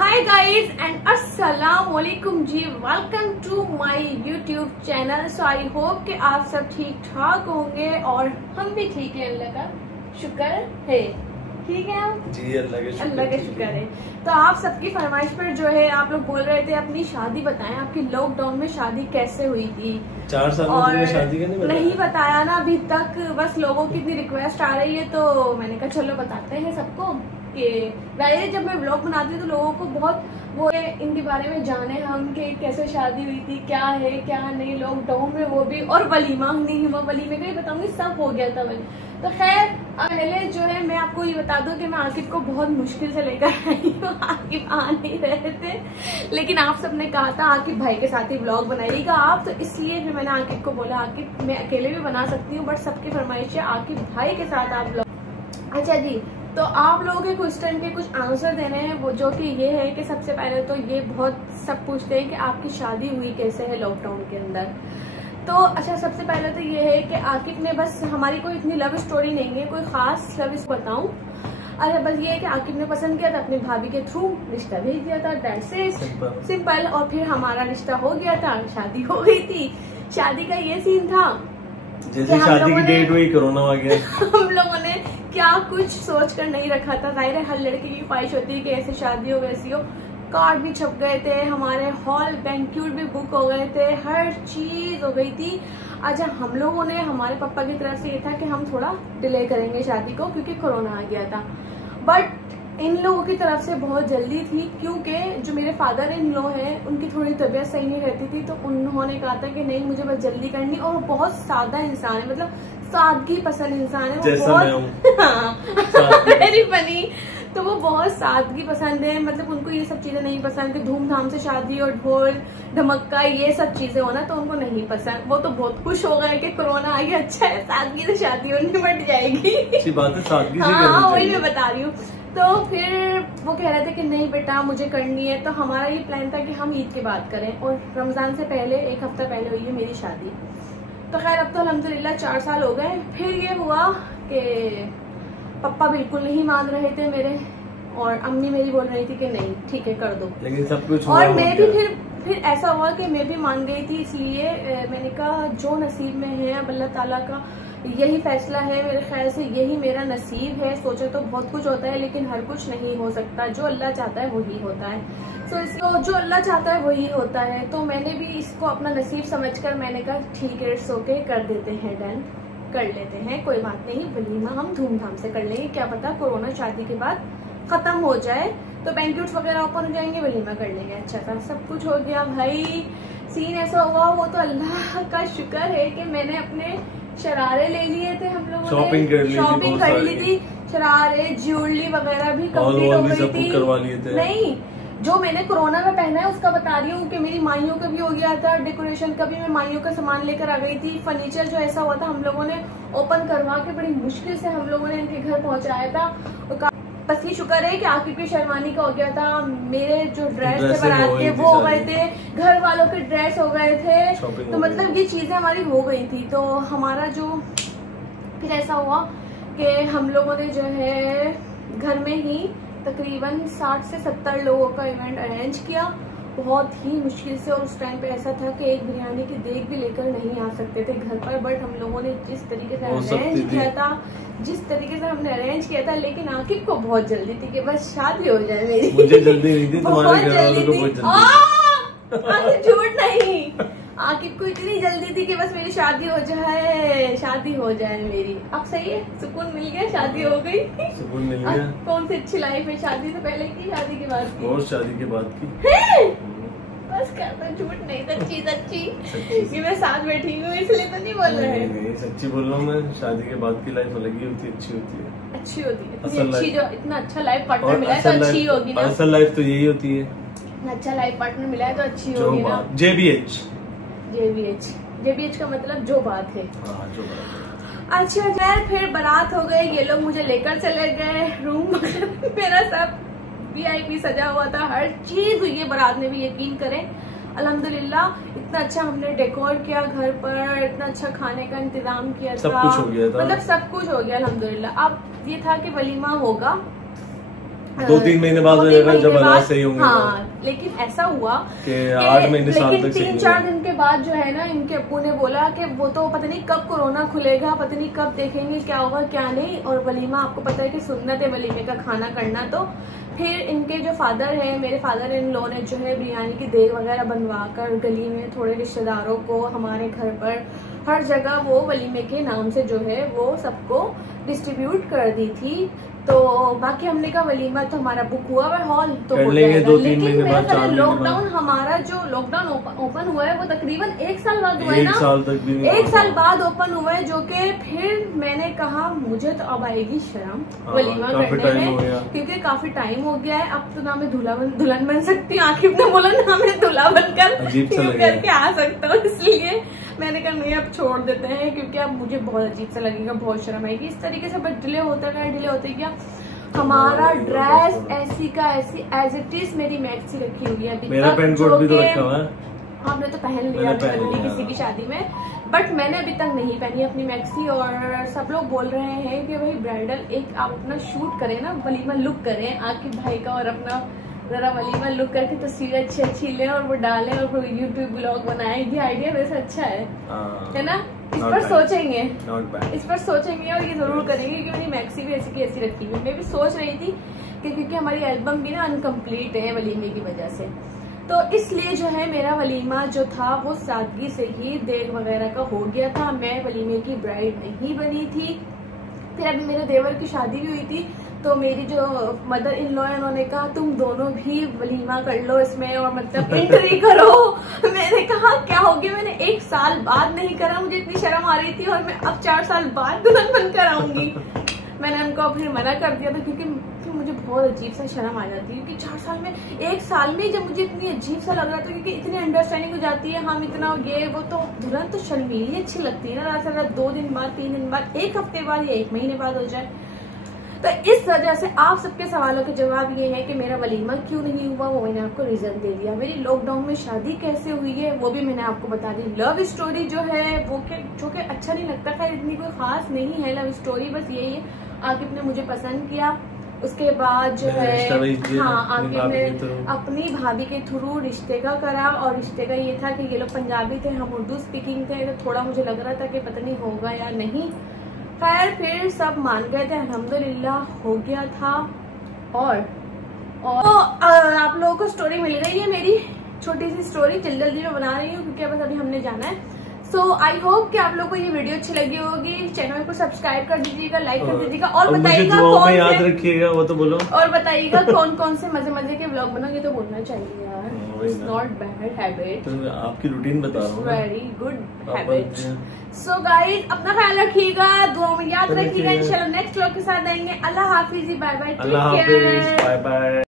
Hi guys and अस्सलाम वालेकुम जी, welcome to my YouTube channel. So I hope कि आप सब ठीक ठाक होंगे और हम भी ठीक है, अल्लाह का शुक्र है। ठीक है आप जी, अल्लाह के शुक्र है। तो आप सबकी फरमाइश पर जो है आप लोग बोल रहे थे अपनी शादी बताएं, आपकी लॉकडाउन में शादी कैसे हुई थी। 4 साल और में शादी का नहीं बताया ना अभी तक, बस लोगों की इतनी रिक्वेस्ट आ रही है तो मैंने कहा चलो बताते हैं सबको कि वैसे जब मैं ब्लॉग बनाती हूँ तो लोगों को बहुत वो है इनके बारे में जाने हम कि कैसे शादी हुई थी, क्या है क्या नहीं लॉकडाउन में, वो भी और वलीमा नहीं हुआ, वलीमे का ही बताऊंगी, सब हो गया था वली। तो खैर पहले जो है मैं आपको ये बता दूं कि मैं आकिब को बहुत मुश्किल से लेकर आई हूँ। आकिब आ नहीं रहे थे, लेकिन आप सबने कहा था आकिब भाई के साथ ही ब्लॉग बनाइएगा आप, तो इसलिए फिर मैंने आकिब को बोला आकिब मैं अकेले भी बना सकती हूँ बट सबकी फरमाइश है आकिब भाई के साथ आप ब्लॉग। अच्छा जी, तो आप लोगों के क्वेश्चन के कुछ आंसर देने हैं, वो जो कि ये है कि सबसे पहले तो ये बहुत सब पूछते हैं कि आपकी शादी हुई कैसे है लॉकडाउन के अंदर। तो अच्छा सबसे पहले तो ये है कि आकिब ने बस हमारी कोई इतनी लव स्टोरी नहीं है, कोई खास लव बताऊं। अच्छा बस ये है कि आकिब ने पसंद किया था, अपनी भाभी के थ्रू रिश्ता भेज दिया था, दैट्स इट, सिंपल। और फिर हमारा रिश्ता हो गया था, शादी हो गई थी। शादी का ये सीन था जैसे शादी की डेट हुई कोरोना आ गया। हम लोगों ने क्या कुछ सोच कर नहीं रखा था, जाहिर है हर लड़की की ख्वाहिश होती है कि ऐसी शादी हो वैसी हो। कार्ड भी छप गए थे, हमारे हॉल बैंक्वेट भी बुक हो गए थे, हर चीज हो गई थी। अच्छा हम लोगों ने, हमारे पापा की तरफ से ये था कि हम थोड़ा डिले करेंगे शादी को क्योंकि कोरोना आ गया था, बट इन लोगों की तरफ से बहुत जल्दी थी क्योंकि जो मेरे फादर इन लॉ है उनकी थोड़ी तबीयत सही नहीं रहती थी, तो उन्होंने कहा था कि नहीं मुझे बस जल्दी करनी। और वो बहुत सादा इंसान है, मतलब सादगी पसंद इंसान है वो, बहुत वेरी फनी। तो वो बहुत सादगी पसंद है, मतलब उनको ये सब चीजें नहीं पसंद कि धूमधाम से शादी और ढोल धमक्का ये सब चीजें होना, तो उनको नहीं पसंद। वो तो बहुत खुश हो गए कि कोरोना आ गया, अच्छा है सादगी से शादी होनी निपट जाएगी। अच्छी बात है, सादगी से हाँ वही मैं बता रही हूँ। तो फिर वो कह रहे थे कि नहीं बेटा मुझे करनी है, तो हमारा ये प्लान था कि हम ईद के बाद करें और रमजान से पहले एक हफ्ता पहले हुई है मेरी शादी। तो खैर अब तो अल्हम्दुलिल्लाह 4 साल हो गए। फिर ये हुआ कि पापा बिल्कुल नहीं मान रहे थे मेरे, और अम्मी मेरी बोल रही थी कि नहीं ठीक है कर दो, लेकिन सब कुछ और मैं भी फिर ऐसा हुआ कि मैं भी मान गई थी। इसलिए मैंने कहा जो नसीब में है अब अल्लाह ताला का यही फैसला है, मेरे ख्याल से यही मेरा नसीब है। सोचा तो बहुत कुछ होता है लेकिन हर कुछ नहीं हो सकता, जो अल्लाह चाहता है वही होता है। तो इसको जो अल्लाह चाहता है वही होता है, तो मैंने भी इसको अपना नसीब समझकर मैंने कहा ठीक है इट्स ओके कर देते हैं, डन कर लेते हैं, कोई बात नहीं, वलीमा हम धूमधाम से कर लेंगे, क्या पता कोरोना शादी के बाद खत्म हो जाए तो बैंक्वेट्स वगैरह ओपन हो जाएंगे, वलीमा कर लेंगे। अच्छा था, सब कुछ हो गया भाई। सीन ऐसा हुआ, वो तो अल्लाह का शुक्र है कि मैंने अपने शरारे ले लिए थे, हम लोगों ने शॉपिंग कर ली थी, शरारे ज्वेलरी वगैरह भी कंप्लीट हो गई थी। करवा लिए थे। नहीं जो मैंने कोरोना में पहना है उसका बता रही हूँ कि मेरी माइयों का भी हो गया था, डेकोरेशन का भी मैं माइयों का सामान लेकर आ गई थी। फर्नीचर जो ऐसा हुआ था हम लोगों ने ओपन करवा के बड़ी मुश्किल से हम लोगों ने इनके घर पहुंचाया था। बस ये शुक्र है कि आकिब की शेरवानी का हो गया था, मेरे जो ड्रेस थे बारात के वो हो गए थे, घर वालों के ड्रेस हो गए थे, तो मतलब ये चीजें हमारी हो गई थी। तो हमारा जो फिर ऐसा हुआ कि हम लोगों ने जो है घर में ही तकरीबन 60 से 70 लोगों का इवेंट अरेंज किया, बहुत ही मुश्किल से। और उस टाइम पे ऐसा था कि एक बिरयानी की देग भी लेकर नहीं आ सकते थे घर पर, बट हम लोगों ने जिस तरीके से अरेंज किया था, जिस तरीके से हमने अरेंज किया था, लेकिन आकिब को बहुत जल्दी थी कि बस शादी हो जाए मेरी। मुझे जल्दी नहीं थी, तुम्हारे घर वालों को बहुत जल्दी। झूठ नहीं, आकिब को इतनी जल्दी थी कि बस मेरी शादी हो जाए, शादी हो जाए मेरी। अब सही है, सुकून मिल गया, शादी हो गई, सुकून मिल गया। कौन सी अच्छी लाइफ है, शादी से पहले की शादी के बाद की? और शादी के बाद की बस कहता झूठ नहीं, सच्ची सच्ची ये मैं साथ बैठी हूँ इसलिए तो नहीं बोल रहे। नहीं सच्ची बोल रहा हूँ मैं, शादी के बाद की लाइफ अलग ही होती है, अच्छी होती है, अच्छी होती है, अच्छी जो इतना अच्छा लाइफ पार्टनर मिला है तो अच्छी होगी ना। असल लाइफ तो यही होती है, अच्छा लाइफ पार्टनर मिला है तो अच्छी होगी ना। JBH का मतलब जो बात है। जो बात है। अच्छा यार फिर बारात हो गए, ये लोग मुझे लेकर चले गए रूम मेरा सब VIP सजा हुआ था, हर चीज हुई है बारात में भी, यकीन करें अल्हम्दुलिल्लाह इतना अच्छा हमने डेकोर किया घर पर, इतना अच्छा खाने का इंतजाम किया था, सब कुछ हो गया था, मतलब सब कुछ हो गया अल्हम्दुलिल्लाह। अब ये था कि वलीमा होगा 2-3 महीने बाद हो जाएगा जब हालात सही होंगे। हाँ, लेकिन ऐसा हुआ कि 8 महीने साल तक 3-4 दिन के बाद जो है ना, इनके अब्बू ने बोला कि वो तो पता नहीं कब कोरोना खुलेगा, पता नहीं कब देखेंगे क्या होगा क्या नहीं। और वलीमा आपको पता है कि सुन्नत है वलीमे का खाना करना। तो फिर इनके जो फादर है, मेरे फादर इन लोगों ने जो है बिरयानी की देग वगैरह बनवा कर गली में थोड़े रिश्तेदारों को, हमारे घर पर, हर जगह वो वलीमे के नाम से जो है वो सबको डिस्ट्रीब्यूट कर दी थी। तो बाकी हमने कहा वलीमा तो हमारा बुक हुआ है हॉल तो हो जाएगा। लेकिन मेरा ख्याल लॉकडाउन, हमारा जो लॉकडाउन ओपन हुआ है वो तकरीबन 1 साल बाद हुआ है ना, 1 साल बाद ओपन हुआ है। जो कि फिर मैंने कहा मुझे तो अब आएगी शर्म वलीमा करने में, क्योंकि काफी टाइम हो गया है। अब तो ना मैं दुल्हन बन सकती हूँ, आखिर ने बोला ना मैं दूल्हा बनकर करके आ सकता हूँ, इसलिए मैंने कहा नहीं अब छोड़ देते हैं, क्योंकि अब मुझे बहुत अजीब सा लगेगा, बहुत शर्म आएगी इस तरीके से। बट डिले होता गया हमारा ड्रेस ऐसी का ऐसी एज इट इज मेरी मैक्सी रखी हुई है अभी तक। मेरा पेंट कोट भी तो रखा हुआ है। हमने तो पहन लिया किसी की शादी में, बट मैंने अभी तक नहीं पहनी अपनी मैक्सी। और सब लोग बोल रहे हैं कि भाई ब्राइडल एक आप अपना शूट करें ना, वलीमा लुक करें आकिब भाई का, और अपना जरा वलीमा लुक करके तस्वीरें अच्छी लें और वो डालें और वो यूट्यूब ब्लॉग बनाएं। ये आइडिया वैसे अच्छा है ना? इस पर सोचेंगे और ये जरूर करेंगे, क्योंकि मेरी मैक्सी भी ऐसी की ऐसी रखी हुई। मैं भी सोच रही थी कि क्योंकि हमारी एल्बम भी ना अनकम्प्लीट है वलीमे की वजह से, तो इसलिए जो है मेरा वलीमा जो था वो सादगी से ही देग वगैरह का हो गया था। मैं वलीमे की ब्राइड नहीं बनी थी। फिर अभी मेरे देवर की शादी भी हुई थी, तो मेरी जो मदर इन लॉ है उन्होंने कहा तुम दोनों भी वलीमा कर लो इसमें और मतलब एंट्री करो। मैंने कहा क्या हो गया, मैंने 1 साल बाद नहीं करा, मुझे इतनी शर्म आ रही थी और मैं अब 4 साल बाद दुल्हन बनकर आऊंगी। मैंने उनको फिर मना कर दिया था, क्योंकि फिर मुझे बहुत अजीब सा शर्म आ जाती है कि 4 साल में 1 साल में जब मुझे इतनी अजीब सा लग रहा था, क्योंकि इतनी अंडरस्टैंडिंग हो जाती है, हम इतना ये वो, तो दुल्हन तो शर्मीली अच्छी लगती है ना, ऐसा 2 दिन बाद 3 दिन बाद 1 हफ्ते बाद या 1 महीने बाद हो जाए। तो इस वजह से आप सबके सवालों के जवाब ये है कि मेरा वलीमा क्यों नहीं हुआ, वो मैंने आपको रीजन दे दिया। मेरी लॉकडाउन में शादी कैसे हुई है वो भी मैंने आपको बता दी। लव स्टोरी जो है वो जो कि अच्छा नहीं लगता, खैर इतनी कोई खास नहीं है लव स्टोरी, बस यही है आकिब ने मुझे पसंद किया, उसके बाद जो है हाँ आकिब ने अपनी भाभी के थ्रू रिश्ते का करा। और रिश्ते का ये था कि ये लोग पंजाबी थे, हम उर्दू स्पीकिंग थे, तो थोड़ा मुझे लग रहा था कि पता नहीं होगा या नहीं। खैर फिर सब मान गए थे, अल्हम्दुलिल्लाह हो गया था। और तो आप लोगों को स्टोरी मिल गई है, मेरी छोटी सी स्टोरी जल्दी में बना रही हूँ, क्योंकि बस अभी हमने जाना है। सो आई होप कि आप लोगों को ये वीडियो अच्छी लगी होगी। चैनल को सब्सक्राइब कर दीजिएगा, लाइक कर दीजिएगा, और बताइएगा कौन याद रखिएगा वो तो बोलो, और बताइएगा कौन से मजे के व्लॉग बनोगे, तो बोलना चाहिए यार, इट्स नॉट बैड हैबिट, तो आपकी रूटीन बता रहा हूं, very good habit. So guys अपना ख्याल रखिएगा, दुआ में याद रखिएगा, इंशाल्लाह नेक्स्ट व्लॉग के साथ आएंगे। अल्लाह हाफिज, bye bye, take care, bye bye.